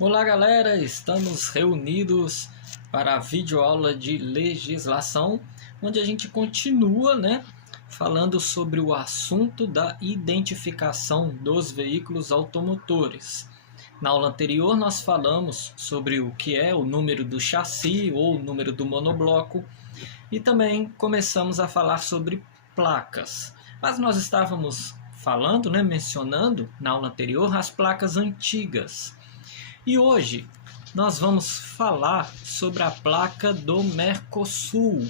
Olá galera, estamos reunidos para a videoaula de legislação, onde a gente continua, falando sobre o assunto da identificação dos veículos automotores. Na aula anterior nós falamos sobre o que é o número do chassi ou o número do monobloco e também começamos a falar sobre placas. Mas nós estávamos falando, mencionando na aula anterior as placas antigas. E hoje nós vamos falar sobre a placa do Mercosul.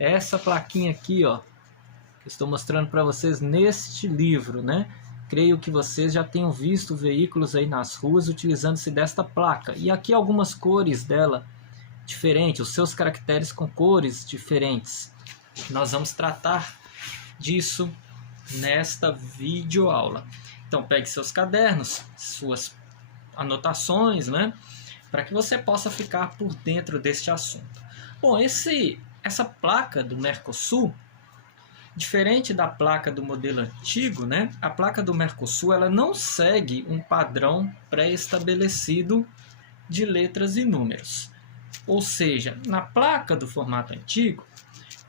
Essa plaquinha aqui, ó, que estou mostrando para vocês neste livro, Creio que vocês já tenham visto veículos aí nas ruas utilizando-se desta placa. E aqui algumas cores dela diferentes, os seus caracteres com cores diferentes. Nós vamos tratar disso nesta videoaula. Então pegue seus cadernos, suas anotações, para que você possa ficar por dentro deste assunto. Bom, essa placa do Mercosul, diferente da placa do modelo antigo, a placa do Mercosul ela não segue um padrão pré-estabelecido de letras e números. Ou seja, na placa do formato antigo,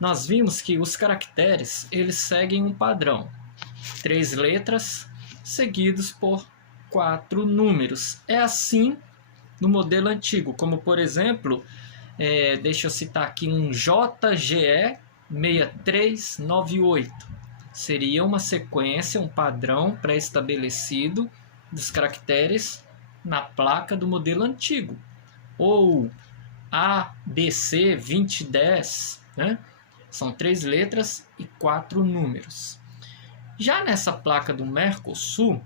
nós vimos que os caracteres eles seguem um padrão: 3 letras seguidos por 4 números. É assim no modelo antigo, como por exemplo, deixa eu citar aqui um JGE 6398. Seria uma sequência, um padrão pré-estabelecido dos caracteres na placa do modelo antigo. Ou ABC 2010, São 3 letras e 4 números. Já nessa placa do Mercosul,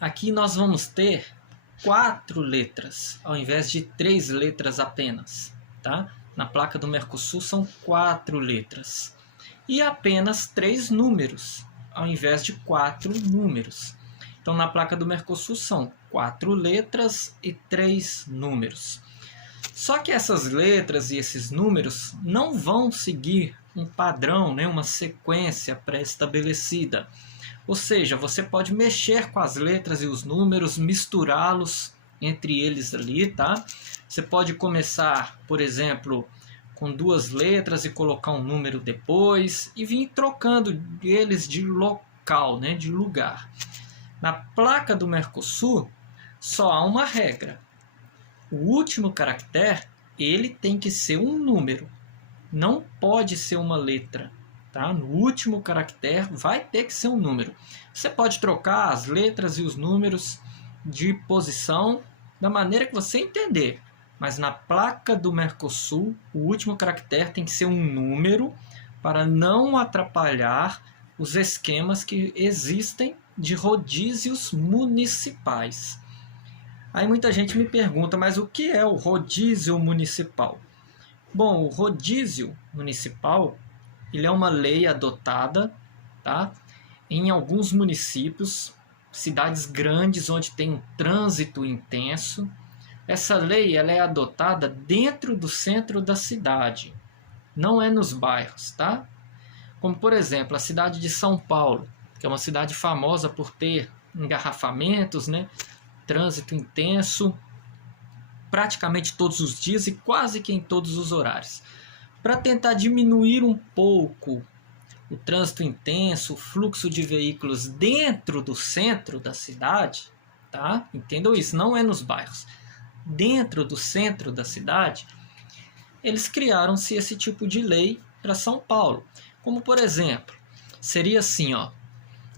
aqui nós vamos ter 4 letras, ao invés de 3 letras apenas, tá? Na placa do Mercosul são 4 letras. E apenas 3 números, ao invés de 4 números. Então, na placa do Mercosul são 4 letras e 3 números. Só que essas letras e esses números não vão seguir um padrão, uma sequência pré-estabelecida. Ou seja, você pode mexer com as letras e os números, misturá-los entre eles ali, tá? Você pode começar, por exemplo, com 2 letras e colocar um número depois e vir trocando eles de local, de lugar. Na placa do Mercosul, só há uma regra. O último caractere, ele tem que ser um número. Não pode ser uma letra. Tá? No último caractere vai ter que ser um número. Você pode trocar as letras e os números de posição da maneira que você entender. Mas na placa do Mercosul, o último caractere tem que ser um número para não atrapalhar os esquemas que existem de rodízios municipais. Aí muita gente me pergunta, mas o que é o rodízio municipal? Bom, o rodízio municipal ele é uma lei adotada, tá, em alguns municípios, cidades grandes onde tem um trânsito intenso. Essa lei ela é adotada dentro do centro da cidade, não é nos bairros, tá? Como por exemplo a cidade de São Paulo, que é uma cidade famosa por ter engarrafamentos, trânsito intenso, praticamente todos os dias e quase que em todos os horários. Para tentar diminuir um pouco o trânsito intenso, o fluxo de veículos dentro do centro da cidade, tá? Entendam isso, não é nos bairros. Dentro do centro da cidade, eles criaram-se esse tipo de lei para São Paulo. Como por exemplo, seria assim, ó,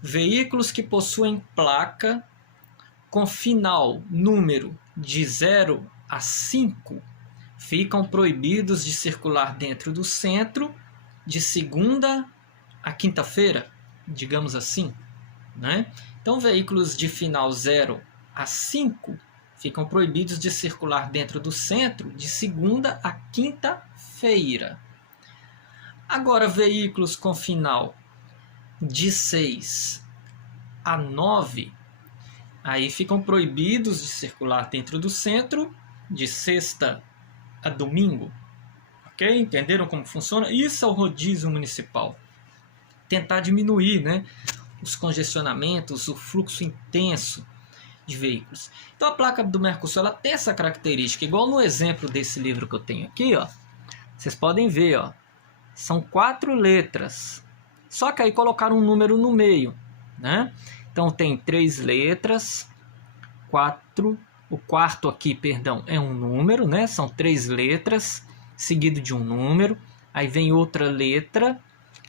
veículos que possuem placa com final número de 0 a 5 ficam proibidos de circular dentro do centro de segunda a quinta-feira, digamos assim, Então, veículos de final 0 a 5 ficam proibidos de circular dentro do centro de segunda a quinta-feira. Agora, veículos com final de 6 a 9, aí ficam proibidos de circular dentro do centro de sexta a domingo. Ok? Entenderam como funciona? Isso é o rodízio municipal. Tentar diminuir os congestionamentos, o fluxo intenso de veículos. Então a placa do Mercosul ela tem essa característica, igual no exemplo desse livro que eu tenho aqui, ó. Vocês podem ver, ó, são 4 letras, só que aí colocaram um número no meio, né? Então tem 3 letras, 4, o quarto aqui, perdão, é um número, né? São 3 letras, seguido de um número, aí vem outra letra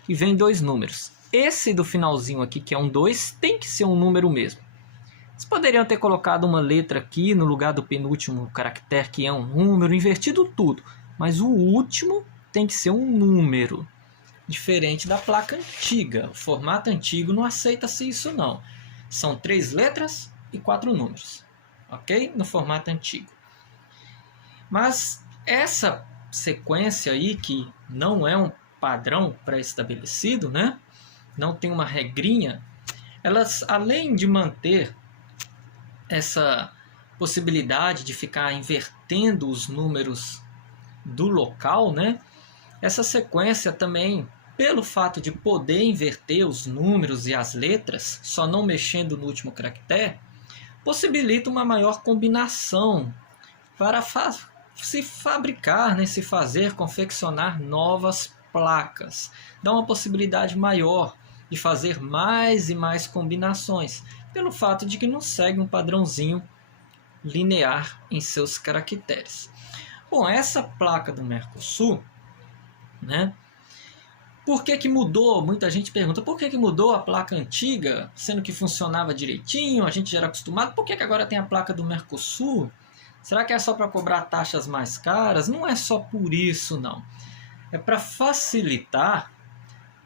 e vem 2 números. Esse do finalzinho aqui, que é um 2, tem que ser um número mesmo. Vocês poderiam ter colocado uma letra aqui no lugar do penúltimo caractere, que é um número, invertido tudo. Mas o último tem que ser um número. Diferente da placa antiga. O formato antigo não aceita-se isso não. São 3 letras e 4 números. Ok? No formato antigo. Mas essa sequência aí, que não é um padrão pré-estabelecido, né? Não tem uma regrinha, elas, além de manter essa possibilidade de ficar invertendo os números do local, né? Essa sequência também, pelo fato de poder inverter os números e as letras, só não mexendo no último caractere, possibilita uma maior combinação para se fabricar, né? Se fazer, confeccionar novas placas. Dá uma possibilidade maior de fazer mais e mais combinações, pelo fato de que não segue um padrãozinho linear em seus caracteres. Bom, essa placa do Mercosul, né? Por que mudou? Muita gente pergunta, por que mudou a placa antiga, sendo que funcionava direitinho, a gente já era acostumado, por que agora tem a placa do Mercosul? Será que é só para cobrar taxas mais caras? Não é só por isso, não. É para facilitar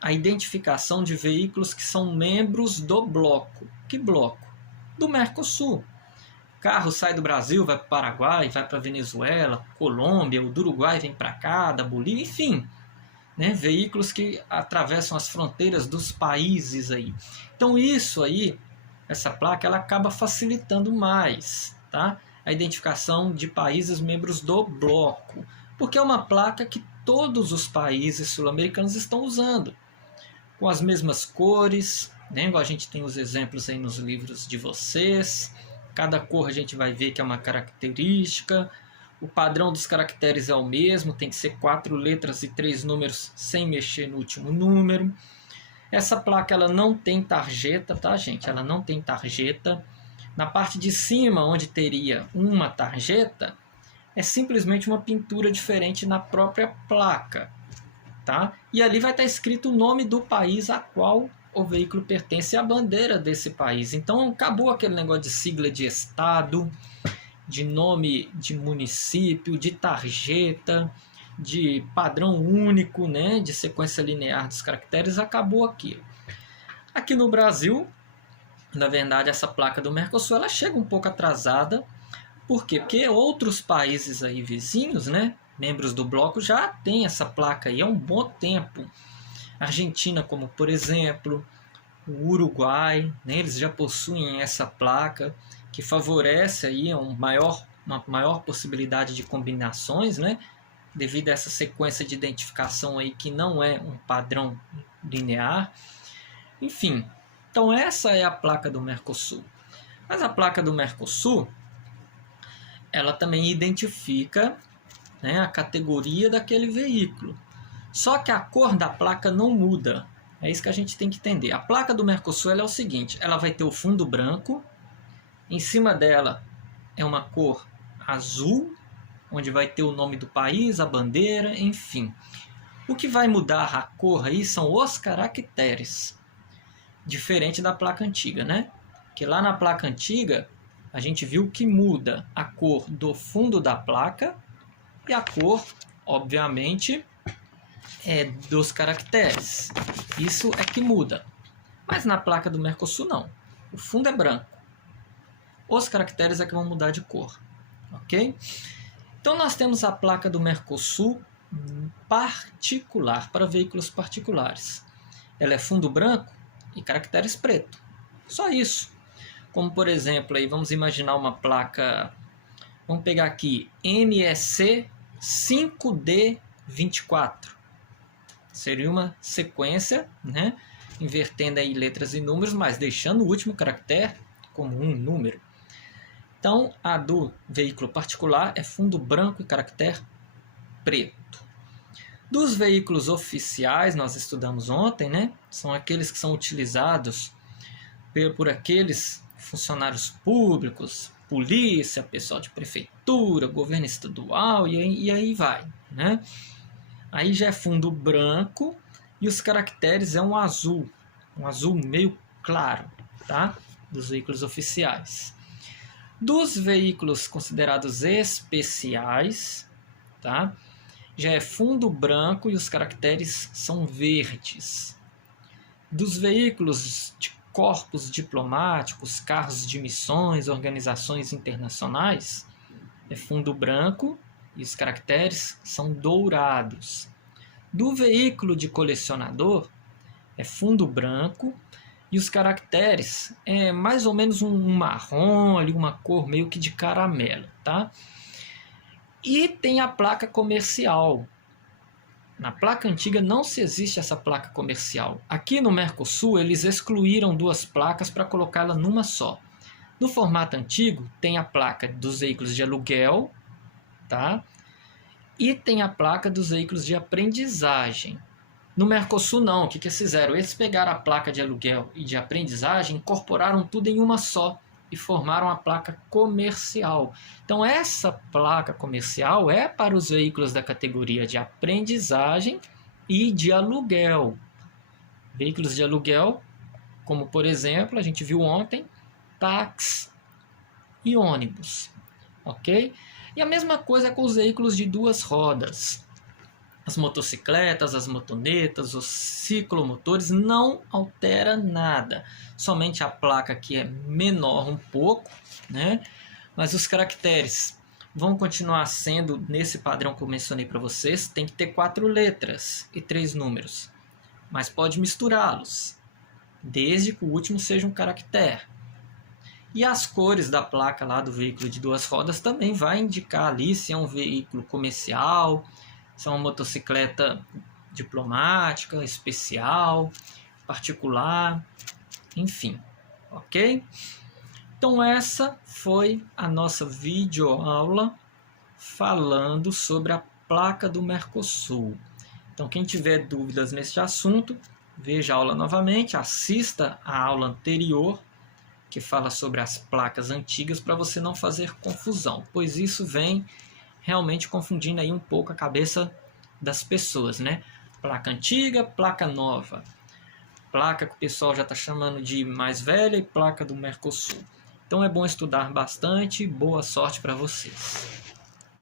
a identificação de veículos que são membros do bloco. Que bloco? Do Mercosul. Carro sai do Brasil, vai para o Paraguai, vai para a Venezuela, Colômbia, o do Uruguai vem para cá, da Bolívia, enfim. Né? Veículos que atravessam as fronteiras dos países aí. Então isso aí, essa placa, ela acaba facilitando mais, tá? A identificação de países membros do bloco. Porque é uma placa que todos os países sul-americanos estão usando. Com as mesmas cores, né? Igual a gente tem os exemplos aí nos livros de vocês. Cada cor a gente vai ver que é uma característica. O padrão dos caracteres é o mesmo, tem que ser 4 letras e 3 números sem mexer no último número. Essa placa ela não tem tarjeta, tá, gente? Ela não tem tarjeta. Na parte de cima, onde teria uma tarjeta, é simplesmente uma pintura diferente na própria placa, tá? E ali vai estar escrito o nome do país a qual o veículo pertence, a bandeira desse país. Então acabou aquele negócio de sigla de estado, de nome de município, de tarjeta, de padrão único, né, de sequência linear dos caracteres, acabou aqui. Aqui no Brasil, na verdade, essa placa do Mercosul ela chega um pouco atrasada. Por quê? Porque outros países aí vizinhos, né, membros do bloco, já têm essa placa aí há um bom tempo. Argentina, como por exemplo, o Uruguai, né, eles já possuem essa placa, que favorece aí uma maior possibilidade de combinações, né? Devido a essa sequência de identificação aí que não é um padrão linear. Enfim, então essa é a placa do Mercosul. Mas a placa do Mercosul, ela também identifica, né, a categoria daquele veículo. Só que a cor da placa não muda. É isso que a gente tem que entender. A placa do Mercosul ela é o seguinte, ela vai ter o fundo branco, em cima dela é uma cor azul, onde vai ter o nome do país, a bandeira, enfim. O que vai mudar a cor aí são os caracteres, diferente da placa antiga, né? Que lá na placa antiga a gente viu que muda a cor do fundo da placa e a cor, obviamente, dos caracteres. Isso é que muda. Mas na placa do Mercosul não. O fundo é branco. Os caracteres é que vão mudar de cor, ok? Então nós temos a placa do Mercosul particular, para veículos particulares. Ela é fundo branco e caracteres preto. Só isso. Como por exemplo, aí vamos imaginar uma placa, vamos pegar aqui, MEC 5D24. Seria uma sequência, né? Invertendo aí letras e números, mas deixando o último caractere como um número. Então, a do veículo particular é fundo branco e caractere preto. Dos veículos oficiais, nós estudamos ontem, né? São aqueles que são utilizados por aqueles funcionários públicos, polícia, pessoal de prefeitura, governo estadual e aí vai, né? Aí já é fundo branco e os caracteres é um azul meio claro, tá? Dos veículos oficiais. Dos veículos considerados especiais, tá? Já é fundo branco e os caracteres são verdes. Dos veículos de corpos diplomáticos, carros de missões, organizações internacionais, é fundo branco e os caracteres são dourados. Do veículo de colecionador, é fundo branco e os caracteres é mais ou menos um marrom, ali, uma cor meio que de caramelo, tá? E tem a placa comercial. Na placa antiga não se existe essa placa comercial. Aqui no Mercosul eles excluíram duas placas para colocá-la numa só. No formato antigo tem a placa dos veículos de aluguel, tá? E tem a placa dos veículos de aprendizagem. No Mercosul não, o que eles fizeram? Eles pegaram a placa de aluguel e de aprendizagem, incorporaram tudo em uma só e formaram a placa comercial. Então essa placa comercial é para os veículos da categoria de aprendizagem e de aluguel. Veículos de aluguel, como por exemplo, a gente viu ontem, táxi e ônibus, ok? E a mesma coisa com os veículos de duas rodas. As motocicletas, as motonetas, os ciclomotores, não altera nada. Somente a placa que é menor um pouco, né? Mas os caracteres vão continuar sendo nesse padrão que eu mencionei para vocês. Tem que ter 4 letras e 3 números. Mas pode misturá-los, desde que o último seja um caractere. E as cores da placa lá do veículo de duas rodas também vai indicar ali se é um veículo comercial, se é uma motocicleta diplomática, especial, particular, enfim, ok? Então essa foi a nossa videoaula falando sobre a placa do Mercosul. Então quem tiver dúvidas neste assunto, veja a aula novamente, assista a aula anterior, que fala sobre as placas antigas, para você não fazer confusão, pois isso vem realmente confundindo aí um pouco a cabeça das pessoas, né? Placa antiga, placa nova. Placa que o pessoal já está chamando de mais velha e placa do Mercosul. Então é bom estudar bastante. Boa sorte para vocês.